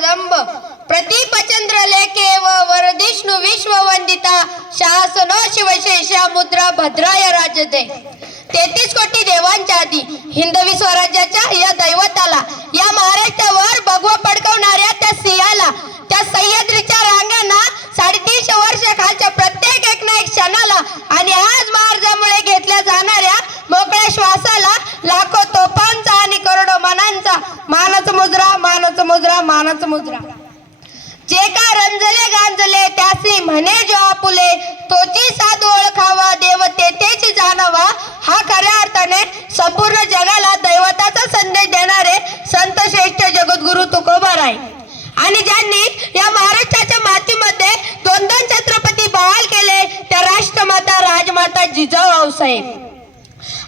कदंब प्रतीपचंद्र लेखे व वरदिष्णु विश्ववंदिता शासनो शिवशेषा मुद्रा भद्राय राजते 33 कोटी देवांच्या आधी हिंदवी स्वराज्याच्या या दैवताला या महाराष्ट्रावर भगवा पडकवणाऱ्या त्या सिंहाला त्या सह्याद्रीच्या रांगांना 350 वर्ष खालच्या प्रत्येक एक ना एक क्षणाला आणि आज महाराजांमुळे घेतल्या जाणाऱ्या मोकळ्या श्वासाला लाखो तोफांचा आणि करोडो मनांचा मानाचा मुजरा मानाचा मुजरा मानाचा मुजरा जे का रंजले गांजले त्यासी म्हणे जो आपुले तोची साधू ओळखावा देव तेथेच जाणावा हा खऱ्या अर्थाने संपूर्ण जगाला दैवताचा संदेश देणारे संत श्रेष्ठ जगद्गुरु तुकोबा राय आणि ज्यांनी या महाराष्ट्राच्या मातीमध्ये 2 छत्रपती बहाल केले त्या राष्ट्रमाता राजमाता जिजाऊ साहेब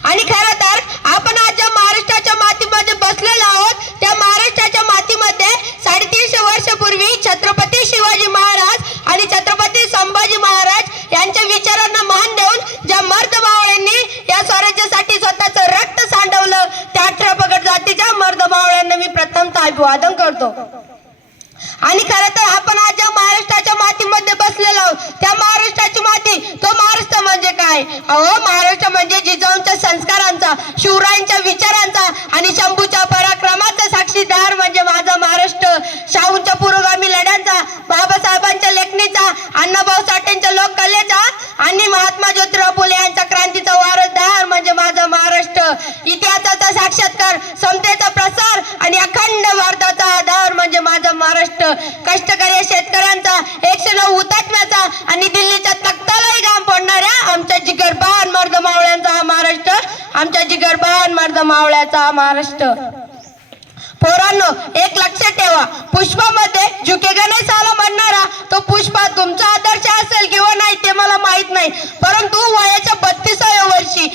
आणि खरं तर आपण आज ज्या महाराष्ट्राच्या मातीमध्ये बसलेलो आहोत त्या महाराष्ट्राच्या मातीमध्ये 350 वर्षापूर्वी छत्रपती शिवाजी महाराज आणि छत्रपती संभाजी महाराज यांच्या विचारांना मान देऊन ज्या मर्दमावळ्यांनी या स्वराज्यासाठी स्वतःचं रक्त सांडवलं त्या 18 पगड जातीच्या मर्दमावळ्यांना मी प्रथमतः अभिवादन करतो आणि खरं तर आपण आज ज्या महाराष्ट्राच्या मातीमध्ये बसलेलो आहोत त्या महाराष्ट्राची माती तो महाराष्ट्र म्हणजे काय अहो महाराष्ट्र म्हणजे जिजाऊंच्या संस्कारांचा शिवरायांच्या विचारांचा आणि शंभूच्या पराक्रमाचा साक्षीदार म्हणजे माझा महाराष्ट्र शाहूंच्या पुरोगामी लढ्यांचा बाबासाहेबांच्या लेखणीचा अण्णाभाऊ साठेंच्या लोककलेचा आणि महात्मा ज्योतिराव फुले यांच्या क्रांतीचा वारसदार म्हणजे माझा महाराष्ट्र इतिहासाचा साक्षात्कार समतेचा प्रसार आणि अखंड भारताचा आधार म्हणजे माझा महाराष्ट्र कष्टकरी शेतकऱ्यांचा 109 हुतात्म्याचा आणि दिल्लीच्या तख्तालाही घाम फोडणाऱ्या आमच्या जिगरबान मर्द मावळ्यांचा हा महाराष्ट्र आमच्या जिगरबान मर्द मावळ्याचा हा महाराष्ट्र पोरांनो एक लक्षात ठेवा पुष्पामध्ये झुकेगा नाही साला म्हणणारा तो पुष्पा तुमचा आदर्श असेल किंवा नाही ते मला माहित नाही परंतु वयाच्या 32व्या वर्षी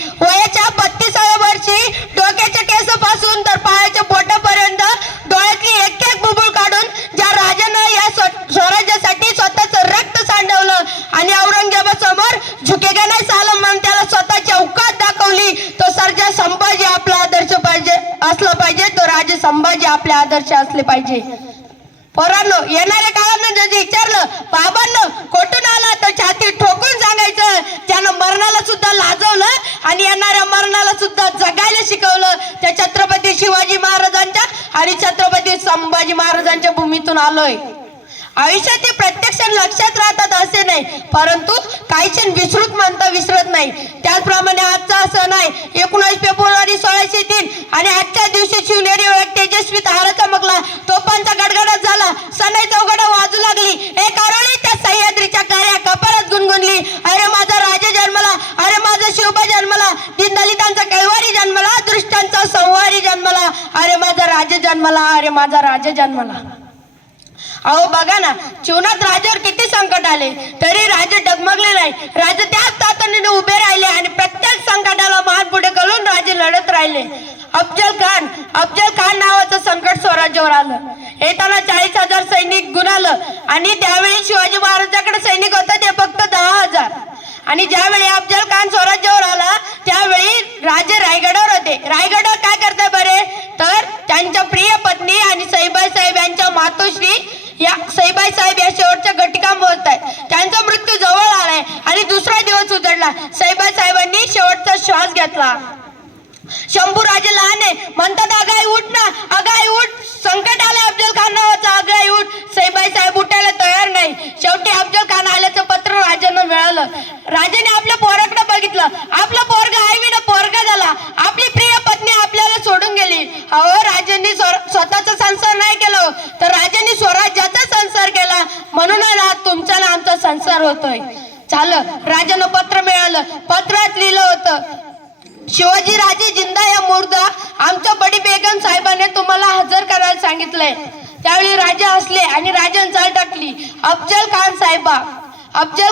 डोक्याच्या केसापासून तर पायाच्या बोटापर्यंत डोळ्यातली एक बुबुळ काढून ज्या राजानं या स्वराज्यासाठी स्वतःचं रक्त सांडवलं आणि औरंगजेबासमोर झुकेगा नाही साला म्हणून त्याला स्वतःची औकात दाखवली तो सर्जा संभाजी आपला आदर्श पाहिजे असला पाहिजे तो राजे संभाजी आपले आदर्श असले पाहिजे पोरांनो येणाऱ्या काळानं जर विचारलं बाबांनो कुठून आला तर छाती ठोकून सांगायचं त्यानं मरणाला सुद्धा लाजवलं आणि येणाऱ्या मरणाला सुद्धा जगायला शिकवलं त्या छत्रपती शिवाजी महाराजांच्या आणि छत्रपती संभाजी महाराजांच्या भूमीतून आलोय आयुष्यात ते प्रत्यक्ष लक्षात राहतात असे नाही परंतु काही क्षण विसृत म्हणता विसरत नाही त्याचप्रमाणे आजचा सण आहे 19 फेब्रुवारी 1603 आणि आजच्या दिवशी शिवनेरी ओळख तेजस्वी तारा चमकला तोफांचा गडगडाट झाला सनई चौघडा वाजू लागली एक आरोळी त्या सह्याद्रीच्या काळ्या कपाळात गुणगुणली अरे माझा राजा जन्मला अरे माझा शिवबा जन्मला दीनदलितांचा कैवारी जन्मला दृष्टांचा संवारी जन्मला अरे माझा राजा जन्मला अरे माझा राजा जन्मला अहो बघा ना जीवनात राजावर किती संकट आले तरी राजे डगमगले नाही राजे त्याच तातडीने उभे राहिले आणि प्रत्येक संकटाला मान पुढे करून राजे लढत राहिले अफजल खान नावाचं संकट स्वराज्यावर आलं येताना 40,000 सैनिक घेऊन आलं आणि त्यावेळी शिवाजी महाराजांकडे सैनिक होतं ते फक्त 10,000 आणि ज्यावेळी अफजल खान स्वराज्यावर आला त्यावेळी राजे रायगडावर होते रायगडावर काय करतात बरे तर त्यांच्या प्रिय पत्नी आणि सईबाई साहेब यांच्या मातोश्री या सईबाई साहेब या शेवटच्या घटिका बोलतायत त्यांचा मृत्यू जवळ आलाय आणि दुसरा दिवस उजडला सईबाई साहेबांनी शेवटचा श्वास घेतला शंभू राजे लहान आहे म्हणतात अगाई उठ ना अगाई उठ संकट आले अफजल खान नावाचं अगाई उठ सईबाई साहेब उठायला तयार नाही शेवटी अफजल खान आल्याचं पत्र राजांना मिळालं राजाने आपल्या पोराकडे बघितलं आपला पोरगा आईविना पोरगा झाला आपली प्रिय पत्नी आपल्याला सोडून गेली अहो राजांनी स्वतःचा संसार नाही केला तर राजांनी स्वराज्याचा संसार केला म्हणून तुमचा ना आमचा संसार होतोय चालं राजांना पत्र मिळालं पत्रात लिहिलं होतं शिवाजी राजे जिंदा या मुर्दा आमच्या बडी बेगम साहेबांनी तुम्हाला हजर करायला सांगितलंय त्यावेळी राजे हसले आणि राजांनी चाल टाकली अफजल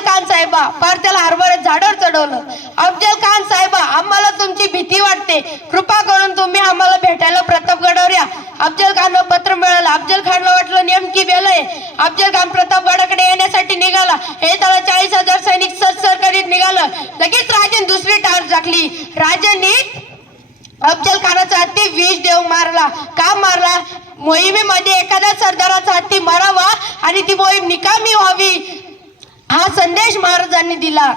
खान साहेबा पार त्याला हरभऱ्यात झाडावर चढवलं अफजल खान साहेबा आम्हाला तुमची भीती वाटते कृपा करून तुम्ही आम्हाला भेटायला प्रतापगडावर या अफजल खानला पत्र मिळालं अफजल खानला वाटलं नेमकी वेळ आहे अफजल खान प्रतापगडाकडे येण्यासाठी निघाला हे त्याला 40,000 सैनिक सत्सर करीत निघालं लगेच राजाने दुसरी टार टाकली राजांनी अफजल खानाचा हत्ती विष देव मारला. का मारला? मोहिमेमध्ये एखाद्या सरदाराचा हत्ती मारावा आणि ती मोहीम निकामी व्हावी हा संदेश महाराजांनी दिला.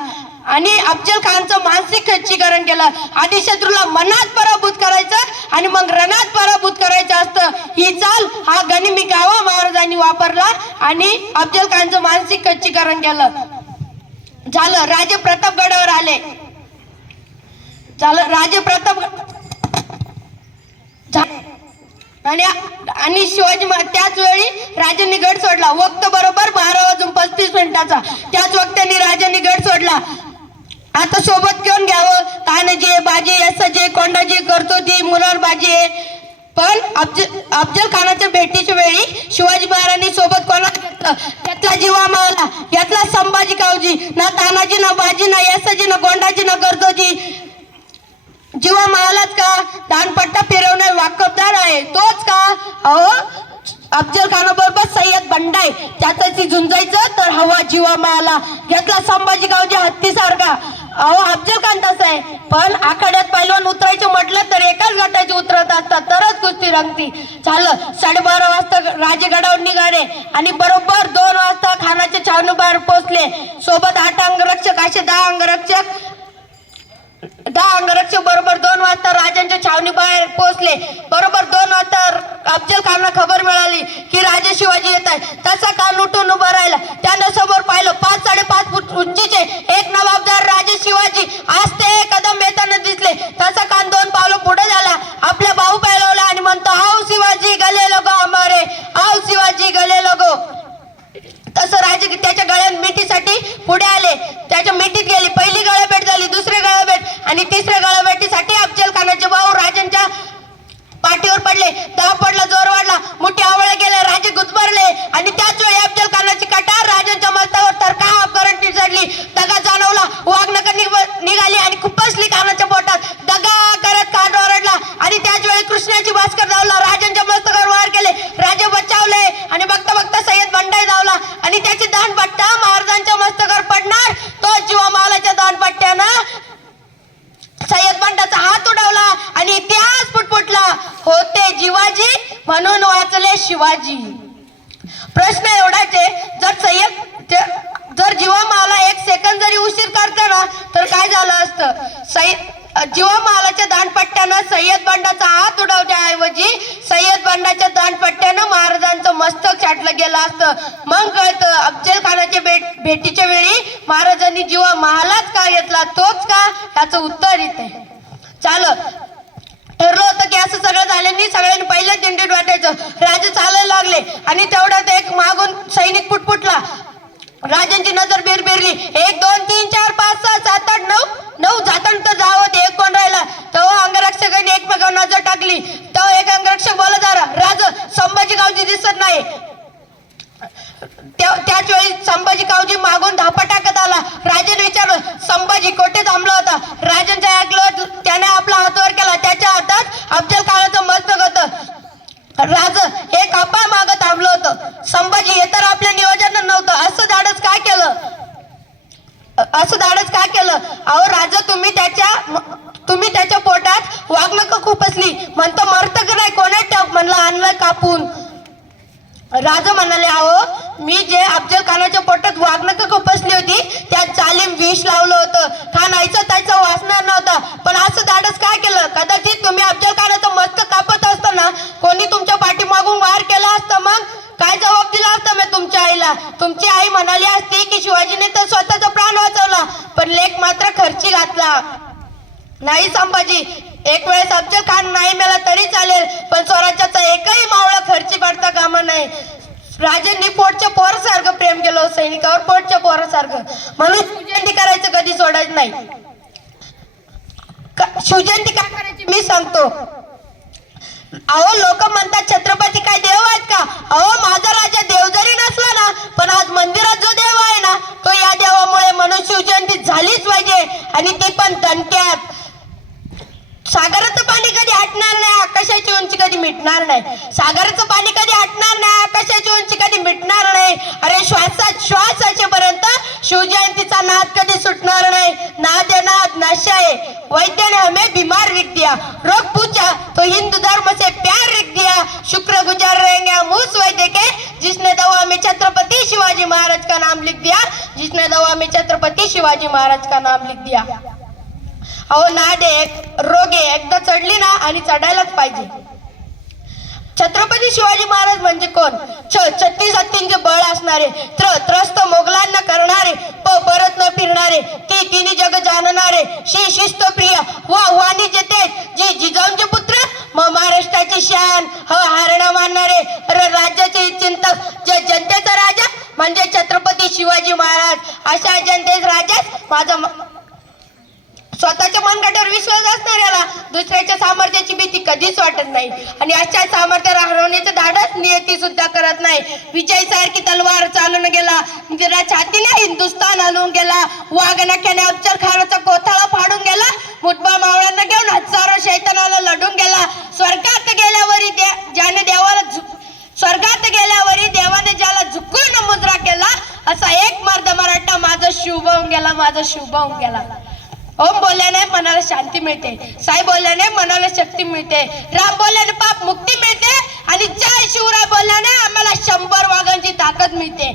आणि अफजल खानचं मानसिक खच्चीकरण केलं. आधी शत्रूला मनात पराभूत करायचं आणि मग रणात पराभूत करायचं असतं. ही चाल हा गनिमी कावा महाराजांनी वापरला आणि अफजल खानचं मानसिक खच्चीकरण केलं. झालं, राजे प्रतापगडावर आले. झालं, राजे प्रताप आणि शिवाजी त्याच वेळी राजांनी गड सोडला. वक्त बरोबर 12:35 त्याच वक्तांनी राजांनी गड सोडला. आता सोबत घेऊन घ्यावं तानाजी, बाजी, यसाजी, कोंडाजी, करतोजी, मुरारबाजी. पण अफजल खानाच्या भेटीच्या वेळी शिवाजी महाराजांनी सोबत कोणाला घेतलं? त्यातला जीवा मावला, यातला संभाजी कावजी. ना तानाजी, ना बाजी, ना यसाजी, ना कोंडाजी, ना करतोजी. जीवा महालाच का? दानपट्टा फिरवण्यास वाकबदार आहे तोच का? अहो, अफजल खानाबरोबर सय्यद बंडाय त्याच्याशी झुंजायचं तर हवा जीवा महाला. घेतला संभाजी गावजी हत्तीसारखा. अहो, अफजल खान तसा आहे. पण आखाड्यात पैलवान उतरायचं म्हटलं तर एकाच गटाचे उतरत असतात तरच कुस्ती रंगती. झालं, 12:30 वाजता राजगडावर निघाले आणि बरोबर 2 वाजता खानाच्या छावणीबाहेर पोहोचले. सोबत 8 अंगरक्षक असे 10 अंगरक्षक बरोबर 2 वाजता राजांच्या छावणी बाहेर पोहोचले. बरोबर 2 वाजता अफजल खानला खबर मिळाली की राजे शिवाजी येत आहे. तसा कान उठून उभा राहिला. त्यानं समोर पाहिलं 5-5.5 फूट उंचीचे एक नवाबदार राजे शिवाजी आज ते कदम येताना दिसले. तसा कान 2 पावलं पुढे झाला, आपल्या भाऊ पेलवला आणि म्हणतो, आओ शिवाजी गले लगो हमारे, आओ शिवाजी गले लगो. तसं राजे त्याच्या गळ्यात मिठीसाठी पुढे आले. त्याच्या मिठीत गेली. पहिली गळाभेट झाली, दुसरी गळाभेट आणि तिसऱ्या गळाभेटीसाठी अफजल खानाचे भाऊ राजांच्या पाठीवर पडले. दाव पडला, जोर वाढला, मोठी आवळे गेले, राजे गुदमरले आणि त्याच वेळी अफजल खानाची कटार राजांच्या मस्तकावर तरका करंटी चढली. दगा जाणवला, वाघनखं निघाली आणि खुपसली खानाच्या पोटात. दगा करत कान ओरडला आणि त्याच वेळी कृष्णाची भास्कर धावला. राजांच्या मस्तकावर वार केले, राजे बचावले आणि बघता बघता सय्यद बंडाई धावला आणि त्याची दानपट्टा महाराजांच्या मस्तकावर पडणार. तो जीवा मालाच्या दानपट्ट्यानं सय्यद बंडाचा हात उडवला आणि इतिहास फुटफुटला. होते जिवाजी म्हणून वाचले शिवाजी. प्रश्न एवढाच आहे, जर जीवा माला 1 सेकंद जरी उशीर करता ना तर काय झालं असतं? जीवा मालाच्या दानपट्ट्यानं सय्यद बंडाचा हात उडवण्याऐवजी सय्यद बंडाच्या दानपट्ट्यानं महाराजांचं मस्तक छाटलं गेलं असतं. मग कळतं अफजल खानाच्या भेटीच्या वेळी महाराजांनी जीवा महालाच का घेतला तोच का? याचं उत्तर इथे. चालं, ठरलं होतं की असं सगळं झाल्याने सगळ्यांनी पहिल्याच दिंडीत वाटायचं. राजे चालायला लागले आणि तेवढ्यात एक मागून सैनिक पुटपुटला. राजांची नजर बिरबिरली. 1 2 3 4 5 6 7 8 9 जाताना तर जावं ते एक कोण राहिला. तेव्हा अंगरक्षकांनी एकमेकांवर नजर टाकली. तेव्हा एक अंगरक्षक बोलत आला, राज संभाजी गावजी दिसत नाही. त्याच वेळी संभाजी गावजी मागून धापा टाकत आला. राजाने विचारलं, संभाजी कोठे थांबला होता? राजांचं ऐकलं, त्याने आपला हात वर केला. त्याच्या हातात अफजल खानाचं मस्तक होतं. राज हे कापा मागं थांबलं होतं. संभाजी हे तर आपल्या नियोजन नव्हतं. असं धाडस का केलं? अहो राजा, तुम्ही त्याच्या पोटात वाघनखं खुपसली. म्हणतो मरतं नाही कोणा ठेव म्हणलं आणलं कापून. राजा म्हणाले, अहो मी जे अफजल खानाच्या पोटात वाघनखं खुपसली होती त्यात जालिम विष लावलं होतं. खान त्याचा वाचणार नव्हता. पण असं धाडस काय केलं? कदाचित तुम्ही अफजल खानाचं मस्तक कापत असताना कोणी तुमच्या पाठीमागून वार केला असता. मग काय जबाब दिला असता मी तुमच्या आईला? तुमची आई म्हणाली असती की शिवाजीने तर स्वतःचा प्राण वाचवला पण लेक मात्र खर्ची घातला. नाही संभाजी, एक वेळेस अफजल खान नाही मेला तरी चालेल पण स्वराज्याचा एकही मावळा खर्ची पडता कामा नाही. राजांनी पोटच्या पोरासारखं प्रेम केलं सैनिकावर, पोटच्या पोरासारखं. म्हणून शिवजयंती करायचं कधी सोडायचं नाही. शिवजयंती काय करायची मी सांगतो. अहो लोक म्हणतात छत्रपती काय देव आहेत का? अहो माझा राजा देव जरी नसला ना पण आज मंदिरात जो देव आहे ना तो या देवामुळे. म्हणून शिवजयंती झालीच पाहिजे आणि ते पण दणक्यात. सागराचं पाणी कधी हटणार नाही, आकाशाची उंची कधी मिटणार नाही. सागराचं पाणी कधी हटणार नाही, आकाशाची उंची कधी मिटणार नाही. अरे श्वासात श्वास असेपर्यंत शिवजयंतीचा नाद कधी सुटणार नाही. नाद आहे नाद, नशा आहे. वैद्याने हमें बीमार लिख दिया, रोग हिंदू धर्म से प्यार रख दिया, शुक्र गुजार रहेंगे हम उस वायदे के जिसने दवा में छत्रपति शिवाजी महाराज का नाम लिख दिया, जिसने दवा में छत्रपति शिवाजी महाराज का नाम लिख दिया. अहो नाडे रोगे एकदा चढली ना आणि चढायलाच पाहिजे. छत्रपती शिवाजी महाराज म्हणजे कोण? 36 हत्तींचे बळ असणारे, त्रस्त मोगलांना करणारे, परत न फिरणारे, किनी जग जाणणारे, शिस्त प्रिय व वाणिज्य तेज जी जिजाऊंचे पुत्र, महाराष्ट्राची शान हारणा मानणारे, राज्याचे चिंतक, जनतेचा राजा म्हणजे छत्रपती शिवाजी महाराज. अशा जनतेचा राजा माझा स्वतःच्या मनगटावर विश्वास असणाऱ्याला दुसऱ्याच्या सामर्थ्याची भीती कधीच वाटत नाही आणि अशा सामर्थ्य हरवण्याचं धाडस नियती सुद्धा करत नाही. विजय सारखी तलवार चालून गेला, छातीने हिंदुस्थान हलवून गेला, वाघनख्याने अफजल खानाचा कोथळा फाडून गेला, मुठबा मावळ्यांना घेऊन हजारो शैतानाला लढून गेला. स्वर्गात गेल्यावरी देवाने ज्याला झुकून मुजरा केला, असा एक मर्द मराठा माझा शिव होऊन गेला, माझा शिव होऊन गेला. ओम बोलल्याने मनाला शांती मिळते, साई बोलल्याने मनाला शक्ती मिळते, राम बोलल्याने पाप मुक्ती मिळते आणि जय शिवराय बोलल्याने आम्हाला 100 वाघांची ताकद मिळते.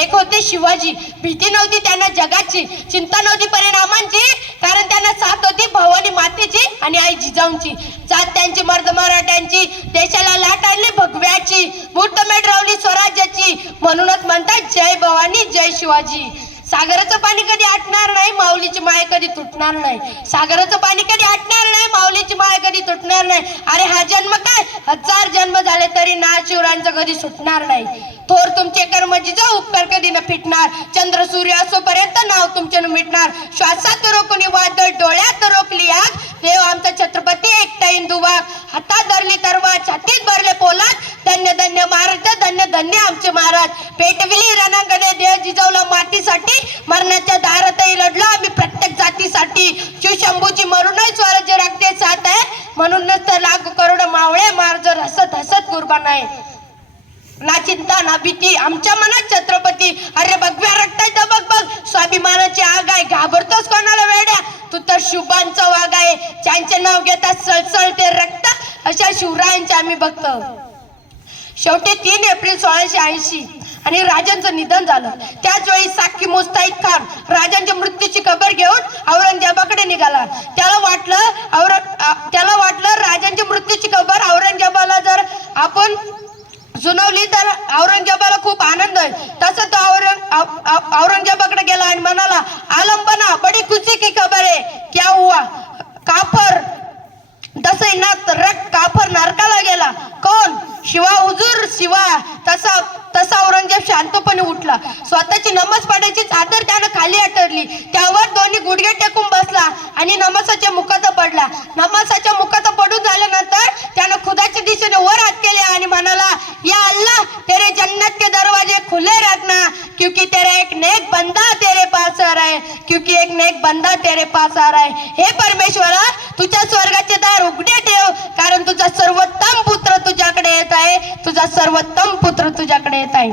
एक होते शिवाजी, भीती नव्हती त्यांना जगाची, चिंता नव्हती परिणामांची, कारण त्यांना साथ होती भवानी मातेची आणि आई जिजाऊंची. जात त्यांची मर्द मराठ्यांची, देशाला लाट आणली भगव्याची, मुहूर्तमेढ रावली स्वराज्याची, म्हणूनच म्हणतात जय भवानी जय शिवाजी. सागराचं पाणी कधी आटणार नाही, माऊलीची माय कधी तुटणार नाही. सागराचं पाणी कधी आटणार नाही, माऊलीची माय कधी तुटणार नाही. अरे हा जन्म काय, 1000 जन्म झाले तरी ना शिवरायांचं कधी सुटणार नाही. थोर तुमचे कर्म जिजाऊ उपकार कधी न फिटणार, चंद्र सूर्य असोपर्यंत नाव तुमचे न मिटणार. श्वासात रोखुनी वादळ, डोळ्यात रोखली आग, देव आमचा छत्रपती एकटा हिंदू वाघ, हातात धरली तलवार, छातीत भरले पोलाद, धन्य धन्य महाराज, धन्य धन्य आमचे महाराज. पेटविली रणांगणे देव जिजाऊला मातीसाठी, मरणाच्या दारातही लढलो आम्ही प्रत्येक जातीसाठी. शिवशंभूची मरूनही स्वराज्य राखते साथ आहे, म्हणूनच तर लाखो करोड मावळे महाराज हसत हसत कुर्बान आहे. ना चिंता ना भीती आमच्या मनात छत्रपती. अरे भगव्या रक्ताचा बघ बघ, स्वाभिमानाची आग आहे, घाबरतोस कोणाला वेड्या, तू तर शुभांचा वाघ आहे. ज्यांचे नाव घेतात सळसळते रक्त, अशा शिवरायांचे आम्ही बघतो. शेवटी 3 एप्रिल 1680 आणि राजांचं निधन झालं. त्याच वेळी साकी मुस्ताईद खान राजांच्या मृत्यूची खबर घेऊन औरंगजेबाकडे निघाला. त्याला वाटलं राजांच्या मृत्यूची खबर औरंगजेबाला जर आपण सुनावली तर औरंगजेबाला खूप आनंद होईल. तसं तो औरंगजेबाकडे गेला आणि म्हणाला, आलंबना बडी खुशी की खबर है, क्या हुआ? काफर दसई ना काफर नरकाला गेला. कोण? शिवा हुजूर शिवा. तसा औरंगजेब शांतपणे उठला. स्वतःची नमाज पडायची चादर त्यानं खाली आटरली, त्यावर दोन्ही गुडघे टेकून बसला आणि नमाजाच्या मुखात पडला. नमाजाच्या मुखात पडून झाल्यानंतर त्यानं खुदाच्या दिशेने वर हात केले आणि म्हणाला, या अल्लाह तेरे जन्नत के दरवाजे खुले रखना, क्योंकि तेरा एक नेक बंदा तेरे पास आ रहा है, क्योंकि एक नेक बंदा तेरे पास आ रहा है. हे परमेश्वरा, तुझ्या स्वर्गाचे दार उघडे ठेव, कारण तुझा सर्वोत्तम पुत्र तुझ्याकडे येत आहे, तुझा सर्वोत्तम पुत्र तुझ्याकडे येत आहे.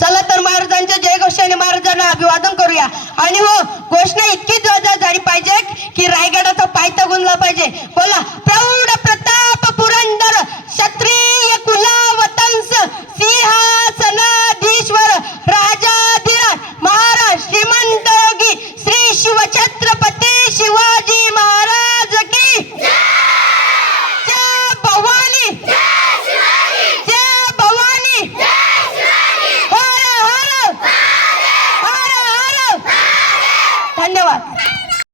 चला तर महाराजांच्या जयघोषाने महाराजांना अभिवादन करूया. आणि हो, घोषणा इतकी जोरदार झाली पाहिजे की रायगडाचा पायथा गुंजला पाहिजे. बोला, प्रौढ प्रताप पुरंदर क्षत्रिय कुलावतंस सिंहासनाधीश्वर राजाधिराज महाराज श्रीमंत योगी श्री शिवछत्रपती शिवाजी महाराज की जय भवानी, जय भवानी, हर हर हर हर. धन्यवाद.